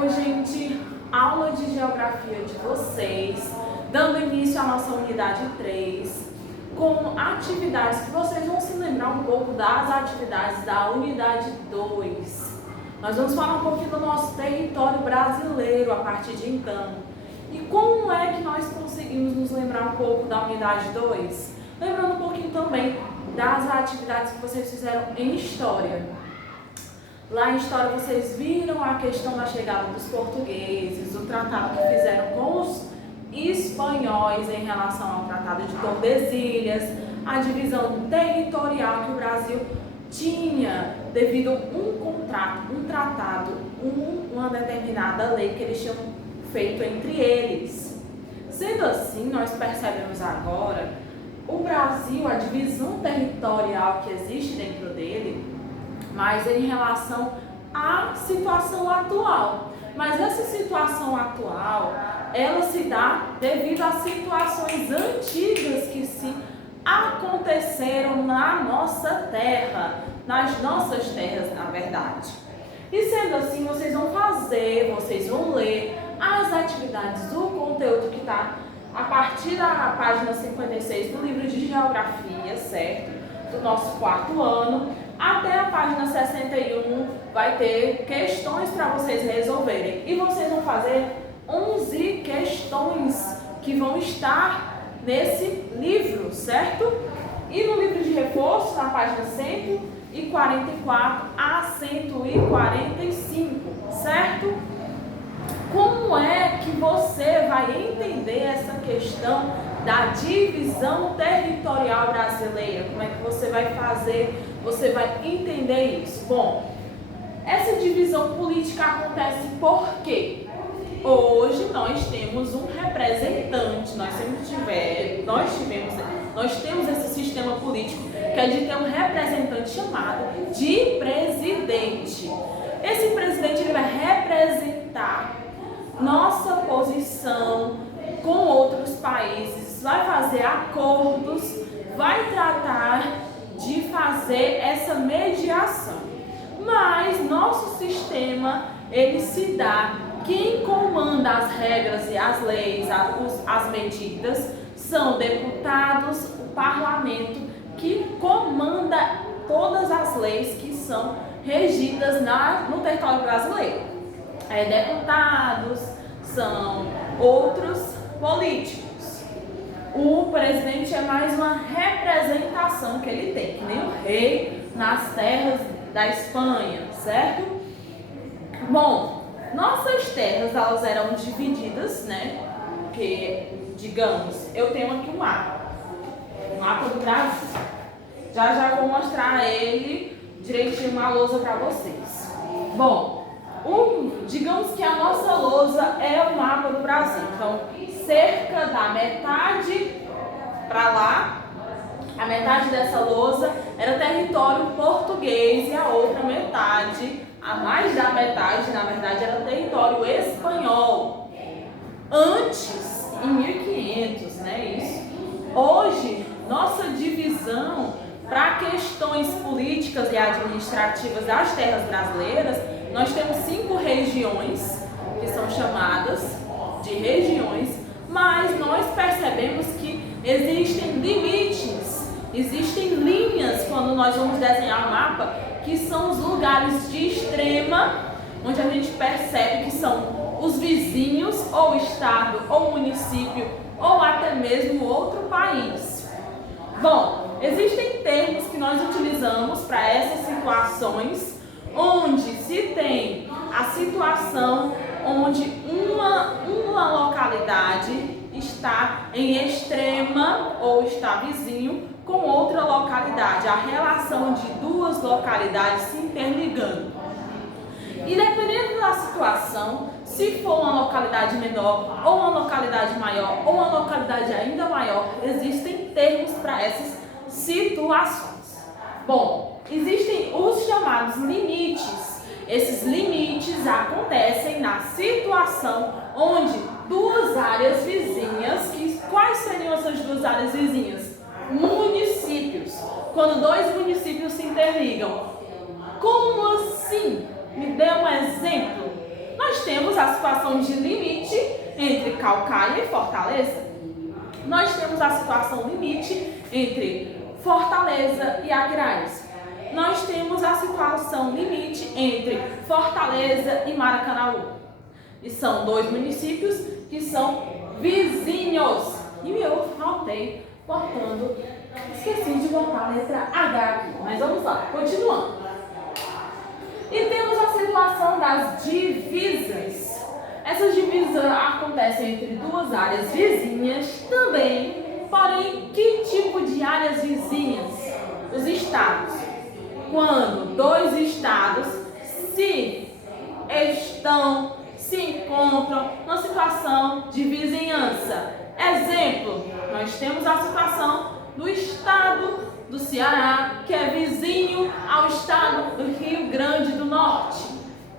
Oi, gente, aula de geografia de vocês, dando início à nossa unidade 3, com atividades que vocês vão se lembrar um pouco das atividades da unidade 2. Nós vamos falar um pouquinho do nosso território brasileiro a partir de então. E como é que nós conseguimos nos lembrar um pouco da unidade 2? Lembrando um pouquinho também das atividades que vocês fizeram em História. Lá em História vocês viram a questão da chegada dos portugueses, o tratado que fizeram com os espanhóis em relação ao Tratado de Tordesilhas, a divisão territorial que o Brasil tinha devido a um tratado, uma determinada lei que eles tinham feito entre eles. Sendo assim, nós percebemos agora o Brasil, a divisão territorial que existe dentro dele, mas em relação à situação atual. Mas essa situação atual, ela se dá devido a situações antigas que se aconteceram na nossa terra, nas nossas terras, na verdade. E sendo assim, vocês vão ler as atividades do conteúdo que está a partir da página 56 do livro de Geografia, certo? Do nosso 4º ano. Até a página 61 vai ter questões para vocês resolverem. E vocês vão fazer 11 questões que vão estar nesse livro, certo? E no livro de reforço, na página 144 a 145, certo? Como é que você vai entender essa questão da divisão territorial brasileira? Como é que você vai fazer? Você vai entender isso? Bom, essa divisão política acontece porque hoje nós temos um representante, nós temos esse sistema político que é de ter um representante chamado de presidente. Esse presidente ele vai representar nossa posição com outros países, vai fazer acordos, vai tratar de fazer essa mediação. Mas nosso sistema, ele se dá, quem comanda as regras e as leis, as medidas, são deputados, o parlamento, que comanda todas as leis que são regidas no território brasileiro. Deputados, são outros políticos. O presidente é mais uma representação que ele tem, que nem o rei nas terras da Espanha, certo? Bom, nossas terras, elas eram divididas, né? Porque, digamos, eu tenho aqui um mapa do Brasil. Já vou mostrar ele direitinho, uma lousa para vocês. Bom, digamos que a nossa lousa é o mapa do Brasil. Então, cerca da metade para lá, a metade dessa lousa era território português e a outra metade, a mais da metade, na verdade, era território espanhol. Antes, em 1500, né, isso. Hoje, nossa divisão para questões políticas e administrativas das terras brasileiras, nós temos 5 regiões, que são chamadas de regiões, mas nós percebemos que existem limites, existem linhas quando nós vamos desenhar o mapa, que são os lugares de extrema, onde a gente percebe que são os vizinhos, ou estado, ou município, ou até mesmo outro país. Bom, existem termos que nós utilizamos para essas situações, onde se tem a situação onde uma localidade está em extrema ou está vizinho com outra localidade, a relação de duas localidades se interligando. E dependendo da situação, se for uma localidade menor ou uma localidade maior ou uma localidade ainda maior, existem termos para essas situações. Bom, existem os chamados limites. Esses limites acontecem na situação onde duas áreas vizinhas, quais seriam essas duas áreas vizinhas? Municípios. Quando dois municípios se interligam. Como assim? Me dê um exemplo. Nós temos a situação de limite entre Caucaia e Fortaleza. Nós temos a situação limite entre Fortaleza e Aquiraz. Nós temos a situação limite entre Fortaleza e Maracanaú. E são dois municípios que são vizinhos. E eu faltei cortando, esqueci de botar a letra H aqui, mas vamos lá, continuando. E temos a situação das divisas. Essas divisas acontecem entre duas áreas vizinhas também. Porém, que tipo de áreas vizinhas? Os estados. Quando dois estados se encontram numa situação de vizinhança. Exemplo, nós temos a situação do estado do Ceará, que é vizinho ao estado do Rio Grande do Norte.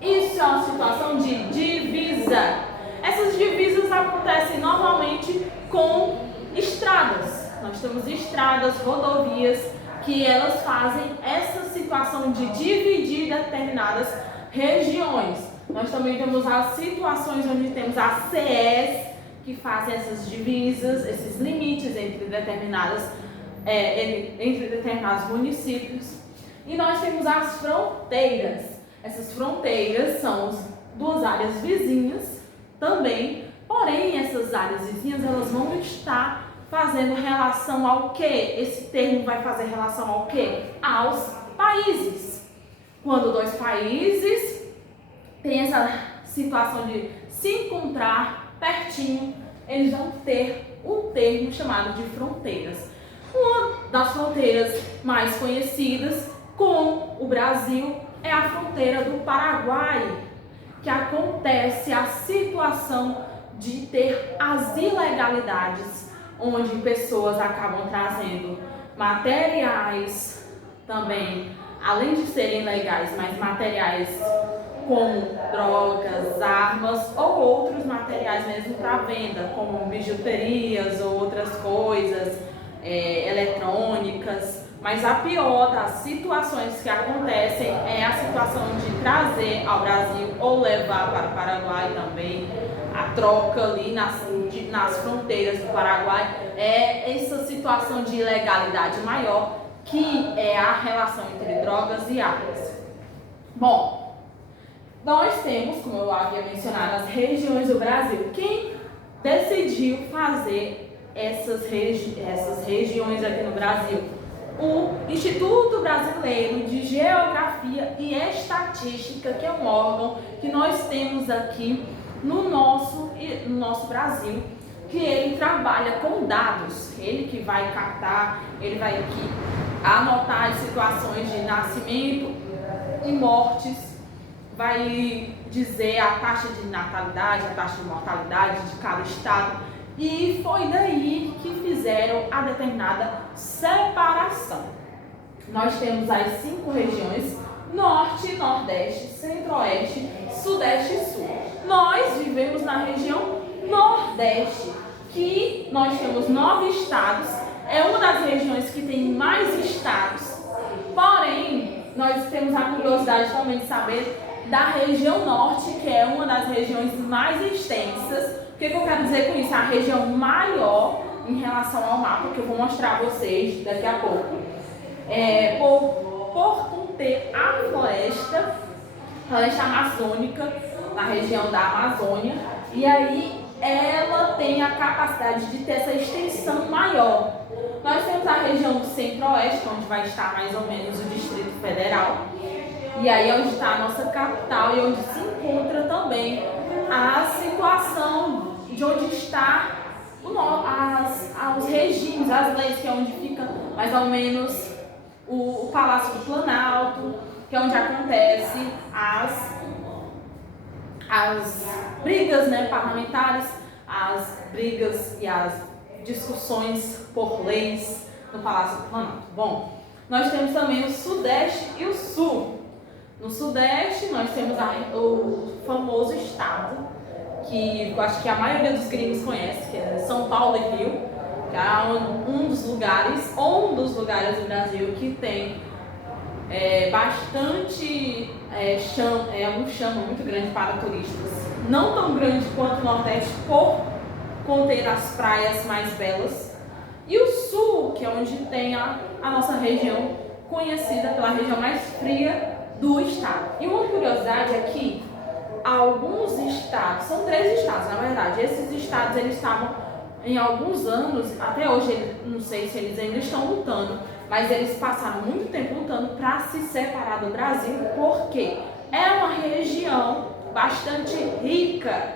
Isso é uma situação de divisa. Essas divisas acontecem normalmente com estradas. Nós temos estradas, rodovias, que elas fazem essa situação de dividir determinadas regiões. Nós também temos as situações onde temos as CEs, que fazem essas divisas, esses limites entre determinados municípios. E nós temos as fronteiras. Essas fronteiras são duas áreas vizinhas também, porém essas áreas vizinhas elas vão estar fazendo relação ao quê? Esse termo vai fazer relação ao quê? Aos países. Quando dois países têm essa situação de se encontrar pertinho, eles vão ter um termo chamado de fronteiras. Uma das fronteiras mais conhecidas com o Brasil é a fronteira do Paraguai, que acontece a situação de ter as ilegalidades, onde pessoas acabam trazendo materiais também, além de serem legais, mas materiais como drogas, armas ou outros materiais mesmo para venda, como bijuterias ou outras coisas, eletrônicas. Mas a pior das situações que acontecem é a situação de trazer ao Brasil ou levar para o Paraguai também. A troca ali nas fronteiras do Paraguai é essa situação de ilegalidade maior, que é a relação entre drogas e armas. Bom, nós temos, como eu havia mencionado, as regiões do Brasil. Quem decidiu fazer essas regiões aqui no Brasil? O Instituto Brasileiro de Geografia e Estatística, que é um órgão que nós temos aqui no nosso Brasil, que ele trabalha com dados. Ele que vai captar, ele vai aqui anotar as situações de nascimento e mortes, vai dizer a taxa de natalidade, a taxa de mortalidade de cada estado. E foi daí que fizeram a determinada separação. Nós temos as 5 regiões: Norte, Nordeste, Centro-Oeste, Sudeste e Sul. Nós vivemos na região Nordeste, que nós temos 9 estados. É uma das regiões que tem mais estados. Porém, nós temos a curiosidade também de saber da região Norte, que é uma das regiões mais extensas. O que eu quero dizer com isso? A região maior em relação ao mapa, que eu vou mostrar a vocês daqui a pouco. Por conter a floresta amazônica, na região da Amazônia, e aí ela tem a capacidade de ter essa extensão maior. Nós temos a região do Centro-Oeste, onde vai estar mais ou menos o Distrito Federal, e aí é onde está a nossa capital e onde se encontra também a situação de onde está os regimes, as leis, que é onde fica mais ou menos o Palácio do Planalto, que é onde acontece as brigas, né, parlamentares, as brigas e as discussões por leis no Palácio do Planalto. Bom, nós temos também o Sudeste e o Sul. No Sudeste, nós temos o famoso estado, que eu acho que a maioria dos gringos conhece, que é São Paulo e Rio, que é um dos lugares do Brasil que tem bastante chama muito grande para turistas. não tão grande quanto o Nordeste por conter as praias mais belas. E o Sul, que é onde tem a nossa região, conhecida pela região mais fria do estado. E uma curiosidade é que alguns estados, são 3 estados na verdade, esses estados eles estavam em alguns anos, até hoje não sei se eles ainda estão lutando, mas eles passaram muito tempo lutando para se separar do Brasil, porque é uma região bastante rica,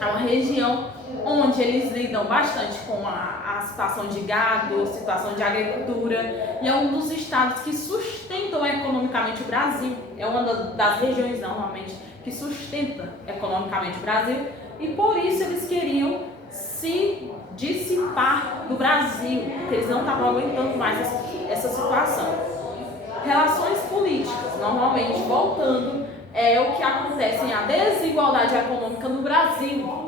é uma região onde eles lidam bastante com a situação de gado, situação de agricultura, e é um dos estados que sustentam economicamente o Brasil, é uma das regiões normalmente que sustenta economicamente o Brasil, e por isso eles queriam se dissipar do Brasil, porque eles não estavam aguentando mais essa situação. Relações políticas, normalmente voltando, é o que acontece, a desigualdade econômica no Brasil.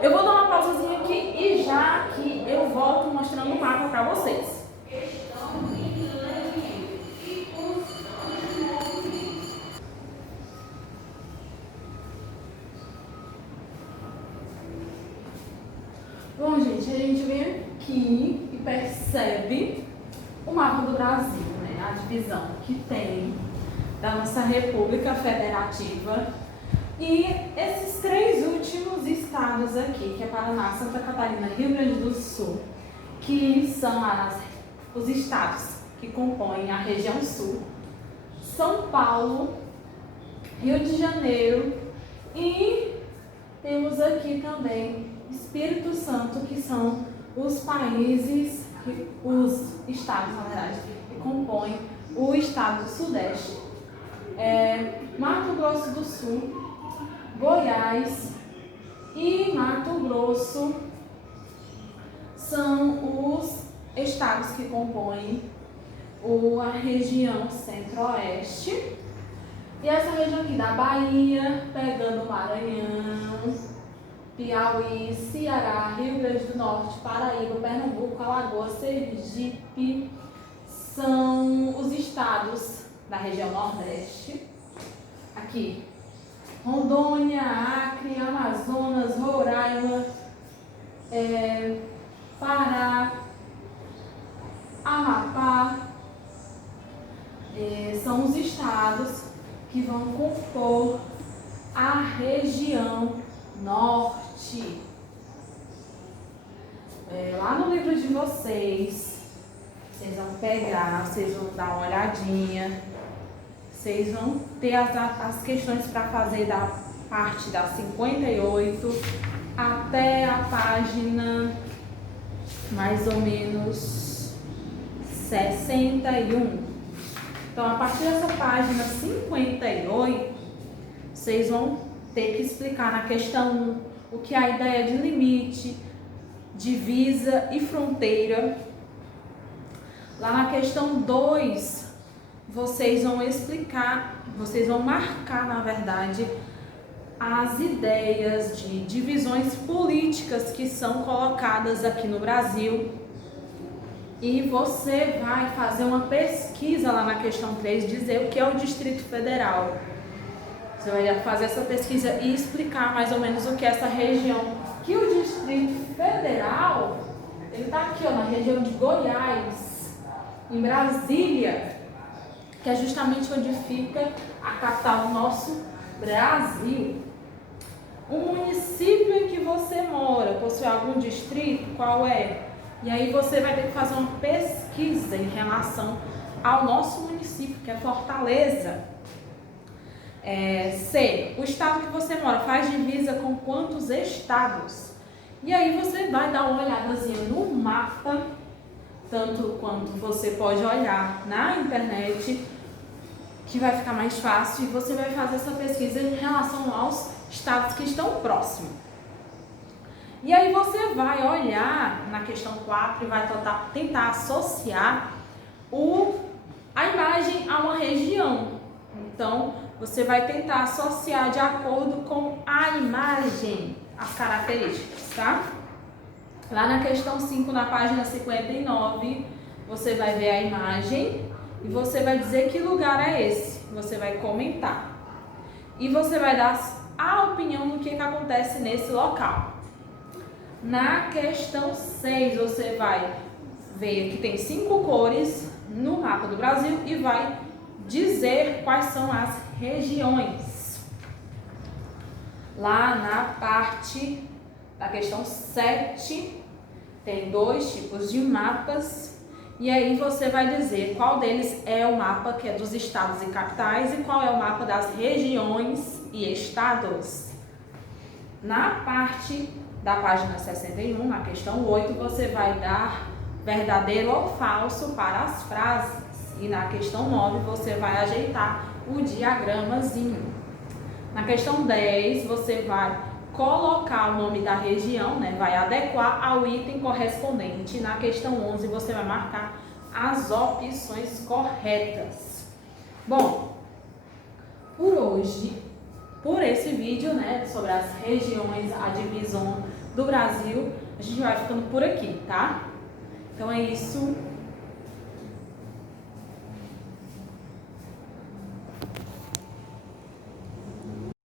Eu vou dar uma pausazinha aqui e já que eu volto mostrando o mapa para vocês. Bom, gente, a gente vem aqui e percebe o mapa do Brasil, né? A divisão que tem da nossa República Federativa. E esses 3 últimos estados aqui, que é Paraná, Santa Catarina e Rio Grande do Sul, que são os estados que compõem a região sul, São Paulo, Rio de Janeiro e temos aqui também Espírito Santo, que são os países, os estados, na verdade, que compõem o estado do Sudeste. Mato Grosso do Sul, Goiás e Mato Grosso são os estados que compõem a região Centro-Oeste. E essa região aqui da Bahia, pegando Maranhão, Piauí, Ceará, Rio Grande do Norte, Paraíba, Pernambuco, Alagoas, Sergipe, são os estados da região Nordeste. Aqui, Rondônia, Acre, Amazonas, Roraima, Pará, Amapá, são os estados que vão compor a região Norte. Lá no livro de vocês vão pegar, vocês vão dar uma olhadinha, vocês vão ter as questões para fazer da parte da 58 até a página mais ou menos 61. Então, a partir dessa página 58, vocês vão ter que explicar na questão 1 o que é a ideia de limite, divisa e fronteira. Lá na questão 2, vocês vão explicar, vocês vão marcar, na verdade, as ideias de divisões políticas que são colocadas aqui no Brasil. E você vai fazer uma pesquisa lá na questão 3, dizer o que é o Distrito Federal. Você vai fazer essa pesquisa e explicar mais ou menos o que é essa região. Que o Distrito Federal, ele está aqui, ó, na região de Goiás, em Brasília, que é justamente onde fica a capital do nosso Brasil. O município em que você mora possui algum distrito? Qual é? E aí você vai ter que fazer uma pesquisa em relação ao nosso município, que é Fortaleza. C. O estado que você mora faz divisa com quantos estados? E aí você vai dar uma olhadazinha no mapa, tanto quanto você pode olhar na internet, que vai ficar mais fácil, e você vai fazer essa pesquisa em relação aos estados que estão próximos. E aí você vai olhar na questão 4 e vai tentar associar a imagem a uma região. Então, você vai tentar associar de acordo com a imagem as características, tá? Lá na questão 5, na página 59, você vai ver a imagem e você vai dizer que lugar é esse. Você vai comentar. E você vai dar a opinião do que acontece nesse local. Na questão 6, você vai ver que tem 5 cores no mapa do Brasil e vai dizer quais são as regiões. Lá na parte da questão 7, tem 2 tipos de mapas. E aí você vai dizer qual deles é o mapa que é dos estados e capitais e qual é o mapa das regiões e estados. Na parte da página 61, na questão 8, você vai dar verdadeiro ou falso para as frases. E na questão 9, você vai ajeitar o diagramazinho. Na questão 10, você vai colocar o nome da região, né? Vai adequar ao item correspondente. Na questão 11, você vai marcar as opções corretas. Bom, por hoje, por esse vídeo, né, sobre as regiões, a divisão do Brasil, a gente vai ficando por aqui, tá? Então é isso.